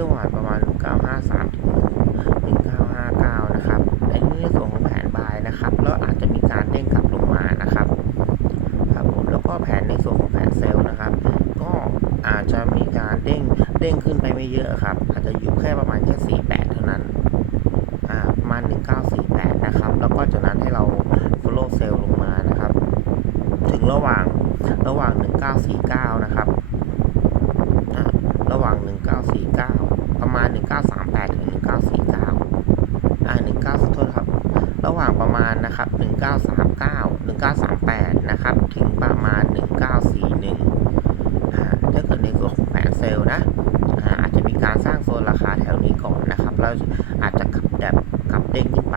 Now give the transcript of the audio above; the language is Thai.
ที่ระหว่างประมาณ 953ถึง1959 นะครับ อันนี้ในส่วนของแผนบายนะครับ แล้วอาจจะมีการเด้งกลับลงมานะครับ ครับผม แล้วก็แผนในส่วนของแผนเซลล์นะครับ ก็อาจจะมีการเด้ง เด้งขึ้นไปไม่เยอะครับ อาจจะอยู่แค่ประมาณแค่ 48 เท่านั้น อ่า ประมาณ 1948 นะครับ แล้วก็จากนั้นให้เรา follow sell ลงมานะครับ ถึงระหว่าง ระหว่าง 1949 นะครับระหว่าง 1949 ประมาณ 1938 ถึง 1949 อ่า 19โทษครับ ระหว่างประมาณนะครับ 1939 1938 นะครับ ถึงประมาณ 1941 อ่า ถ้าเกิดในส่วนของแผงเซลล์นะ อ่า อาจจะมีการสร้างโซนราคาแถวนี้ก่อนนะครับแล้วอาจจะขับแบบขับเด้งขึ้นไป